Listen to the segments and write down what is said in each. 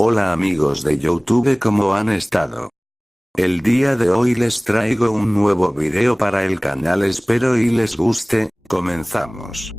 Hola amigos de YouTube, ¿cómo han estado? El día de hoy les traigo un nuevo video para el canal, espero y les guste. Comenzamos.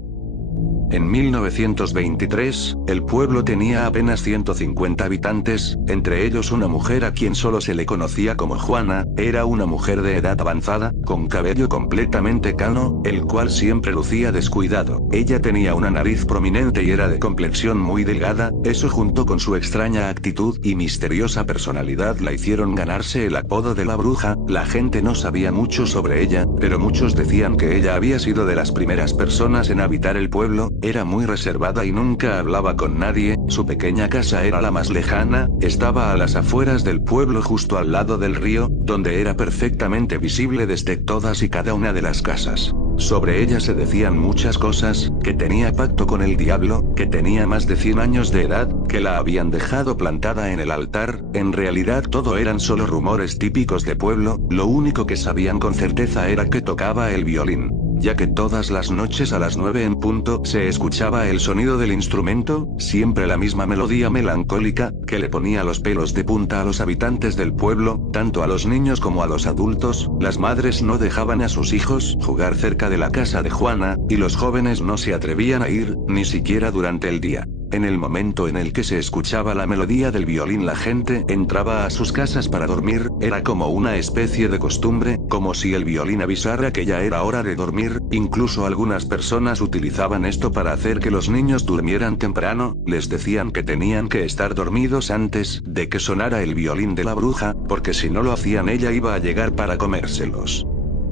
En 1923, el pueblo tenía apenas 150 habitantes, entre ellos una mujer a quien solo se le conocía como Juana. Era una mujer de edad avanzada, con cabello completamente cano, el cual siempre lucía descuidado. Ella tenía una nariz prominente y era de complexión muy delgada, eso junto con su extraña actitud y misteriosa personalidad la hicieron ganarse el apodo de la bruja. La gente no sabía mucho sobre ella, pero muchos decían que ella había sido de las primeras personas en habitar el pueblo. Era muy reservada y nunca hablaba con nadie, su pequeña casa era la más lejana, estaba a las afueras del pueblo justo al lado del río, donde era perfectamente visible desde todas y cada una de las casas. Sobre ella se decían muchas cosas, que tenía pacto con el diablo, que tenía más de 100 años de edad, que la habían dejado plantada en el altar. En realidad todo eran solo rumores típicos de pueblo, lo único que sabían con certeza era que tocaba el violín, ya que todas las noches a las 9 en punto se escuchaba el sonido del instrumento, siempre la misma melodía melancólica, que le ponía los pelos de punta a los habitantes del pueblo, tanto a los niños como a los adultos. Las madres no dejaban a sus hijos jugar cerca de la casa de Juana, y los jóvenes no se atrevían a ir, ni siquiera durante el día. En el momento en el que se escuchaba la melodía del violín, la gente entraba a sus casas para dormir, era como una especie de costumbre, como si el violín avisara que ya era hora de dormir. Incluso algunas personas utilizaban esto para hacer que los niños durmieran temprano, les decían que tenían que estar dormidos antes de que sonara el violín de la bruja, porque si no lo hacían ella iba a llegar para comérselos.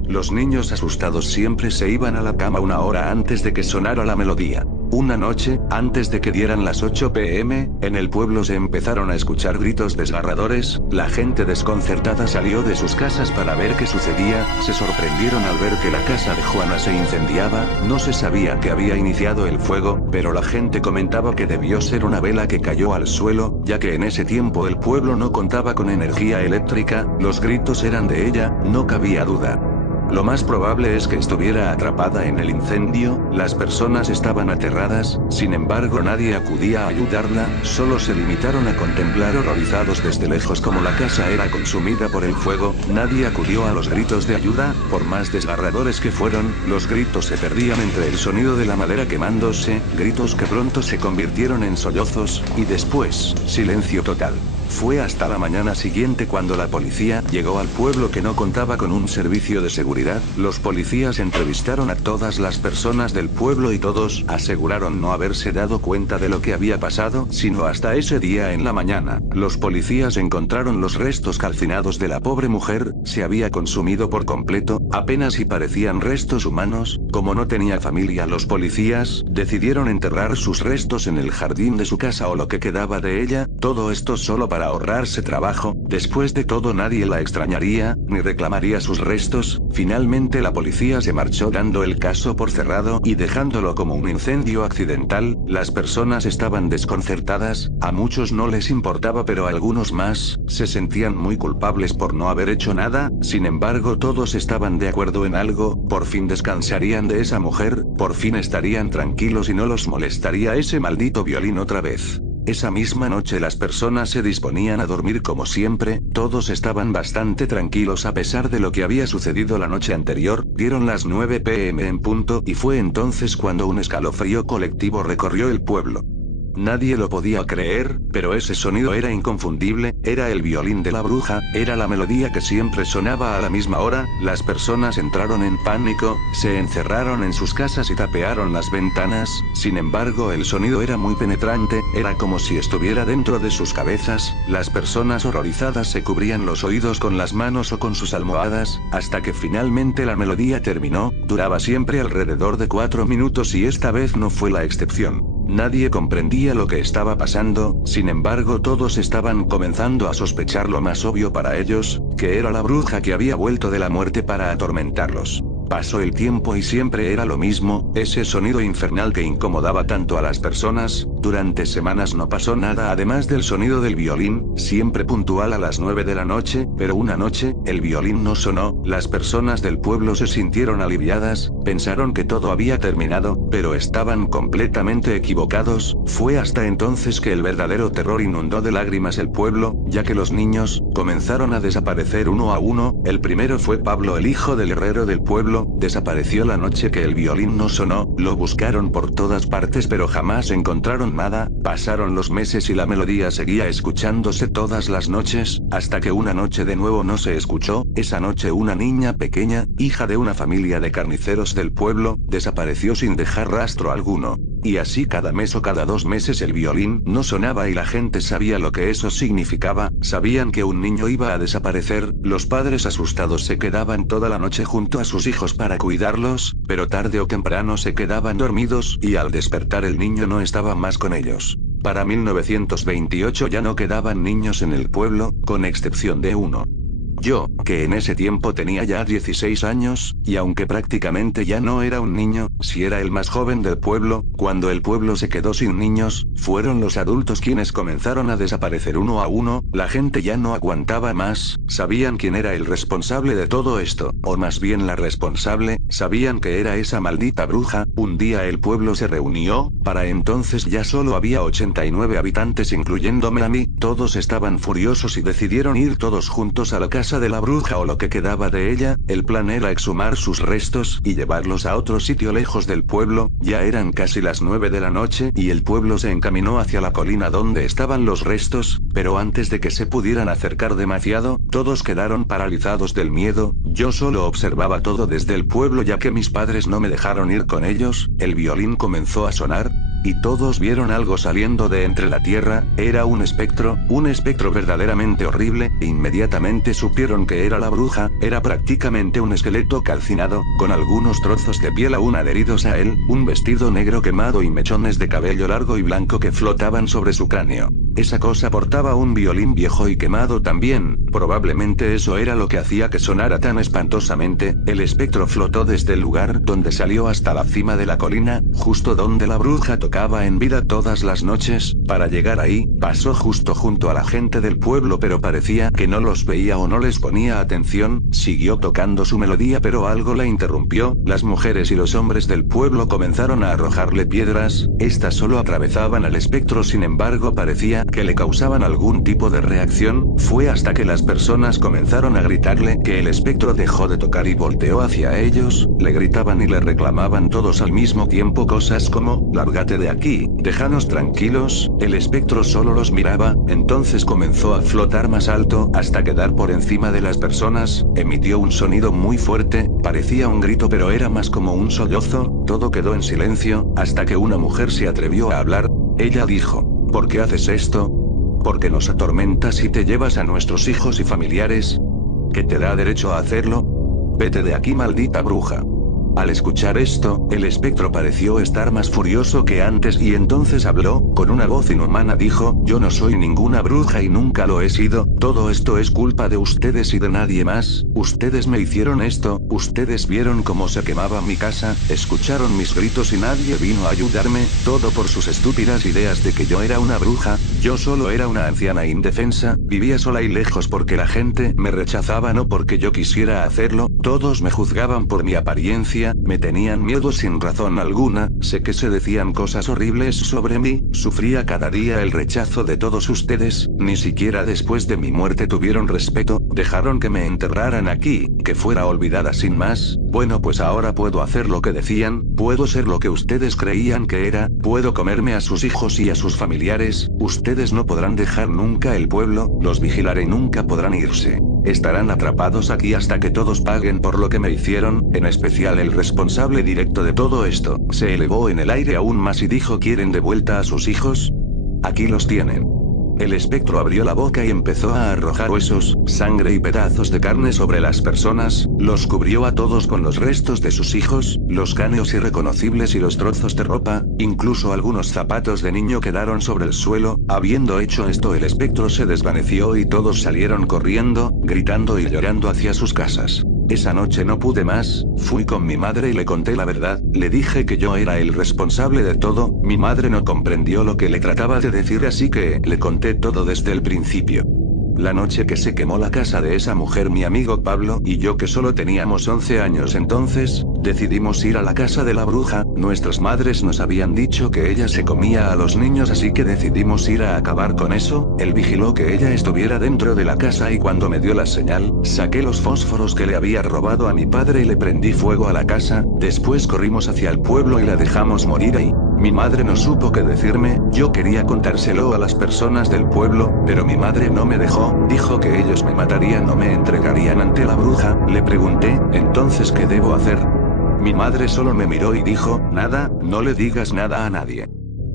Los niños asustados siempre se iban a la cama una hora antes de que sonara la melodía. Una noche, antes de que dieran las 8 p.m., en el pueblo se empezaron a escuchar gritos desgarradores. La gente desconcertada salió de sus casas para ver qué sucedía. Se sorprendieron al ver que la casa de Juana se incendiaba. No se sabía que había iniciado el fuego, pero la gente comentaba que debió ser una vela que cayó al suelo, ya que en ese tiempo el pueblo no contaba con energía eléctrica. Los gritos eran de ella, no cabía duda. Lo más probable es que estuviera atrapada en el incendio. Las personas estaban aterradas, sin embargo nadie acudía a ayudarla, solo se limitaron a contemplar horrorizados desde lejos cómo la casa era consumida por el fuego. Nadie acudió a los gritos de ayuda, por más desgarradores que fueron, los gritos se perdían entre el sonido de la madera quemándose, gritos que pronto se convirtieron en sollozos, y después, silencio total. Fue hasta la mañana siguiente cuando la policía llegó al pueblo, que no contaba con un servicio de seguridad. Los policías entrevistaron a todas las personas del pueblo y todos aseguraron no haberse dado cuenta de lo que había pasado, sino hasta ese día en la mañana. Los policías encontraron los restos calcinados de la pobre mujer, se había consumido por completo, apenas si parecían restos humanos. Como no tenía familia, los policías decidieron enterrar sus restos en el jardín de su casa o lo que quedaba de ella, todo esto solo para ahorrarse trabajo. Después de todo nadie la extrañaría, ni reclamaría sus restos. Finalmente la policía se marchó dando el caso por cerrado y dejándolo como un incendio accidental. Las personas estaban desconcertadas, a muchos no les importaba, pero algunos más se sentían muy culpables por no haber hecho nada. Sin embargo todos estaban de acuerdo en algo: por fin descansarían de esa mujer, por fin estarían tranquilos y no los molestaría ese maldito violín otra vez. Esa misma noche las personas se disponían a dormir como siempre, todos estaban bastante tranquilos a pesar de lo que había sucedido la noche anterior. Dieron las 9 p.m. en punto y fue entonces cuando un escalofrío colectivo recorrió el pueblo. Nadie lo podía creer, pero ese sonido era inconfundible, era el violín de la bruja, era la melodía que siempre sonaba a la misma hora. Las personas entraron en pánico, se encerraron en sus casas y tapearon las ventanas. Sin embargo el sonido era muy penetrante, era como si estuviera dentro de sus cabezas. Las personas horrorizadas se cubrían los oídos con las manos o con sus almohadas, hasta que finalmente la melodía terminó. Duraba siempre alrededor de 4 minutos y esta vez no fue la excepción. Nadie comprendía lo que estaba pasando, sin embargo todos estaban comenzando a sospechar lo más obvio para ellos, que era la bruja que había vuelto de la muerte para atormentarlos. Pasó el tiempo y siempre era lo mismo, ese sonido infernal que incomodaba tanto a las personas. Durante semanas no pasó nada además del sonido del violín, siempre puntual a las 9 de la noche, pero una noche, el violín no sonó, las personas del pueblo se sintieron aliviadas, pensaron que todo había terminado, pero estaban completamente equivocados. Fue hasta entonces que el verdadero terror inundó de lágrimas el pueblo, ya que los niños comenzaron a desaparecer uno a uno. El primero fue Pablo, el hijo del herrero del pueblo, desapareció la noche que el violín no sonó, lo buscaron por todas partes pero jamás encontraron nada. Pasaron los meses y la melodía seguía escuchándose todas las noches, hasta que una noche de nuevo no se escuchó. Esa noche una niña pequeña, hija de una familia de carniceros del pueblo, desapareció sin dejar rastro alguno. Y así cada mes o cada 2 meses el violín no sonaba y la gente sabía lo que eso significaba, sabían que un niño iba a desaparecer. Los padres asustados se quedaban toda la noche junto a sus hijos para cuidarlos, pero tarde o temprano se quedaban dormidos y al despertar el niño no estaba más con ellos. Para 1928 ya no quedaban niños en el pueblo, con excepción de uno. Yo, que en ese tiempo tenía ya 16 años, y aunque prácticamente ya no era un niño, si era el más joven del pueblo, cuando el pueblo se quedó sin niños, fueron los adultos quienes comenzaron a desaparecer uno a uno. La gente ya no aguantaba más, sabían quién era el responsable de todo esto, o más bien la responsable, sabían que era esa maldita bruja. Un día el pueblo se reunió, para entonces ya solo había 89 habitantes incluyéndome a mí, todos estaban furiosos y decidieron ir todos juntos a la casa de la bruja o lo que quedaba de ella. El plan era exhumar sus restos y llevarlos a otro sitio lejos del pueblo. Ya eran casi las 9 de la noche y el pueblo se encaminó hacia la colina donde estaban los restos, pero antes de que se pudieran acercar demasiado, todos quedaron paralizados del miedo. Yo solo observaba todo desde el pueblo ya que mis padres no me dejaron ir con ellos. El violín comenzó a sonar, y todos vieron algo saliendo de entre la tierra. Era un espectro verdaderamente horrible, e inmediatamente supieron que era la bruja. Era prácticamente un esqueleto calcinado, con algunos trozos de piel aún adheridos a él, un vestido negro quemado y mechones de cabello largo y blanco que flotaban sobre su cráneo. Esa cosa portaba un violín viejo y quemado también, probablemente eso era lo que hacía que sonara tan espantosamente. El espectro flotó desde el lugar donde salió hasta la cima de la colina, justo donde la bruja tocaba en vida todas las noches. Para llegar ahí, pasó justo junto a la gente del pueblo pero parecía que no los veía o no les ponía atención. Siguió tocando su melodía pero algo la interrumpió. Las mujeres y los hombres del pueblo comenzaron a arrojarle piedras, estas solo atravesaban al espectro, sin embargo parecía que le causaban algún tipo de reacción. Fue hasta que las personas comenzaron a gritarle que el espectro dejó de tocar y volteó hacia ellos. Le gritaban y le reclamaban todos al mismo tiempo cosas como: lárgate de aquí, déjanos tranquilos. El espectro solo los miraba, entonces comenzó a flotar más alto hasta quedar por encima de las personas. Emitió un sonido muy fuerte, parecía un grito pero era más como un sollozo. Todo quedó en silencio, hasta que una mujer se atrevió a hablar. Ella dijo: ¿por qué haces esto? ¿Por qué nos atormentas y te llevas a nuestros hijos y familiares? ¿Qué te da derecho a hacerlo? Vete de aquí, maldita bruja. Al escuchar esto, el espectro pareció estar más furioso que antes y entonces habló, con una voz inhumana dijo: yo no soy ninguna bruja y nunca lo he sido, todo esto es culpa de ustedes y de nadie más. Ustedes me hicieron esto, ustedes vieron cómo se quemaba mi casa, escucharon mis gritos y nadie vino a ayudarme, todo por sus estúpidas ideas de que yo era una bruja. Yo solo era una anciana indefensa, vivía sola y lejos porque la gente me rechazaba, no porque yo quisiera hacerlo. Todos me juzgaban por mi apariencia, me tenían miedo sin razón alguna. Sé que se decían cosas horribles sobre mí, sufría cada día el rechazo de todos ustedes. Ni siquiera después de mi muerte tuvieron respeto, dejaron que me enterraran aquí, que fuera olvidada sin más. Bueno, pues ahora puedo hacer lo que decían, puedo ser lo que ustedes creían que era, puedo comerme a sus hijos y a sus familiares. Ustedes no podrán dejar nunca el pueblo, los vigilaré y nunca podrán irse. Estarán atrapados aquí hasta que todos paguen por lo que me hicieron, en especial el responsable directo de todo esto. Se elevó en el aire aún más y dijo: ¿quieren de vuelta a sus hijos? Aquí los tienen. El espectro abrió la boca y empezó a arrojar huesos, sangre y pedazos de carne sobre las personas, los cubrió a todos con los restos de sus hijos, los cráneos irreconocibles y los trozos de ropa, incluso algunos zapatos de niño quedaron sobre el suelo. Habiendo hecho esto, el espectro se desvaneció y todos salieron corriendo, gritando y llorando hacia sus casas. Esa noche no pude más, fui con mi madre y le conté la verdad, le dije que yo era el responsable de todo, mi madre no comprendió lo que le trataba de decir así que le conté todo desde el principio. La noche que se quemó la casa de esa mujer, mi amigo Pablo y yo, que solo teníamos 11 años entonces, decidimos ir a la casa de la bruja. Nuestras madres nos habían dicho que ella se comía a los niños, así que decidimos ir a acabar con eso. Él vigiló que ella estuviera dentro de la casa y cuando me dio la señal, saqué los fósforos que le había robado a mi padre y le prendí fuego a la casa. Después corrimos hacia el pueblo y la dejamos morir ahí. Mi madre no supo qué decirme, yo quería contárselo a las personas del pueblo, pero mi madre no me dejó, dijo que ellos me matarían o me entregarían ante la bruja. Le pregunté, ¿entonces qué debo hacer? Mi madre solo me miró y dijo, nada, no le digas nada a nadie.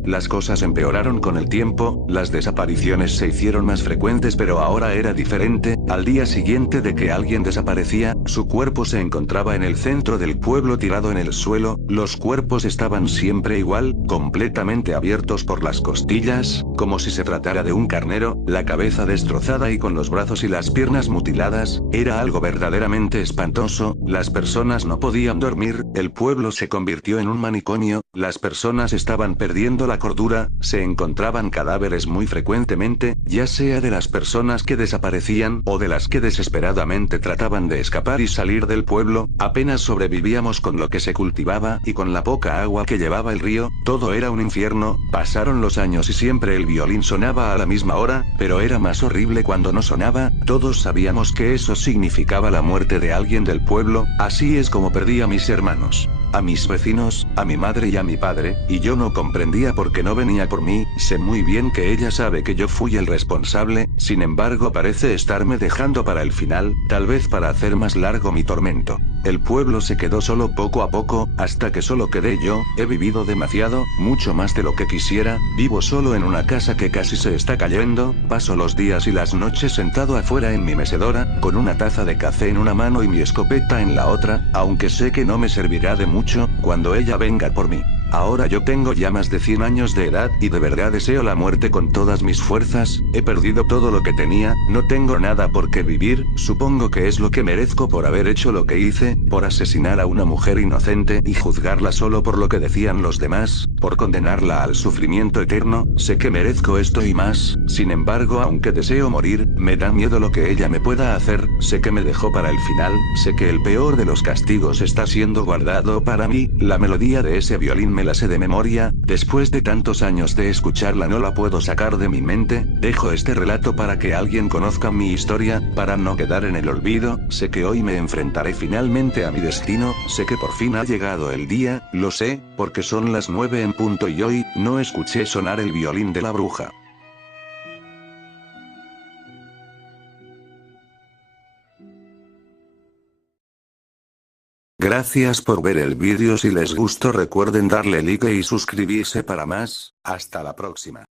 Las cosas empeoraron con el tiempo, las desapariciones se hicieron más frecuentes, pero ahora era diferente. Al día siguiente de que alguien desaparecía, su cuerpo se encontraba en el centro del pueblo tirado en el suelo. Los cuerpos estaban siempre igual, completamente abiertos por las costillas, como si se tratara de un carnero, la cabeza destrozada y con los brazos y las piernas mutiladas. Era algo verdaderamente espantoso, las personas no podían dormir, el pueblo se convirtió en un manicomio, las personas estaban perdiendo la cordura, se encontraban cadáveres muy frecuentemente, ya sea de las personas que desaparecían o de las que desesperadamente trataban de escapar y salir del pueblo. Apenas sobrevivíamos con lo que se cultivaba y con la poca agua que llevaba el río, todo era un infierno. Pasaron los años y siempre el violín sonaba a la misma hora, pero era más horrible cuando no sonaba. Todos sabíamos que eso significaba la muerte de alguien del pueblo. Así es como perdí a mis hermanos, a mis vecinos, a mi madre y a mi padre, y yo no comprendía por qué no venía por mí. Sé muy bien que ella sabe que yo fui el responsable, sin embargo parece estarme dejando para el final, tal vez para hacer más largo mi tormento. El pueblo se quedó solo poco a poco, hasta que solo quedé yo. He vivido demasiado, mucho más de lo que quisiera, vivo solo en una casa que casi se está cayendo, paso los días y las noches sentado afuera en mi mecedora, con una taza de café en una mano y mi escopeta en la otra, aunque sé que no me servirá de mucho, cuando ella venga por mí. Ahora yo tengo ya más de 100 años de edad, y de verdad deseo la muerte con todas mis fuerzas. He perdido todo lo que tenía, no tengo nada por qué vivir, supongo que es lo que merezco por haber hecho lo que hice, por asesinar a una mujer inocente y juzgarla solo por lo que decían los demás, por condenarla al sufrimiento eterno. Sé que merezco esto y más, sin embargo aunque deseo morir, me da miedo lo que ella me pueda hacer. Sé que me dejó para el final, sé que el peor de los castigos está siendo guardado para mí. La melodía de ese violín me la sé de memoria, después de tantos años de escucharla no la puedo sacar de mi mente. Dejo este relato para que alguien conozca mi historia, para no quedar en el olvido. Sé que hoy me enfrentaré finalmente a mi destino, sé que por fin ha llegado el día, lo sé, porque son las 9 en punto y hoy no escuché sonar el violín de la bruja. Gracias por ver el vídeo. Si les gustó recuerden darle like y suscribirse para más. Hasta la próxima.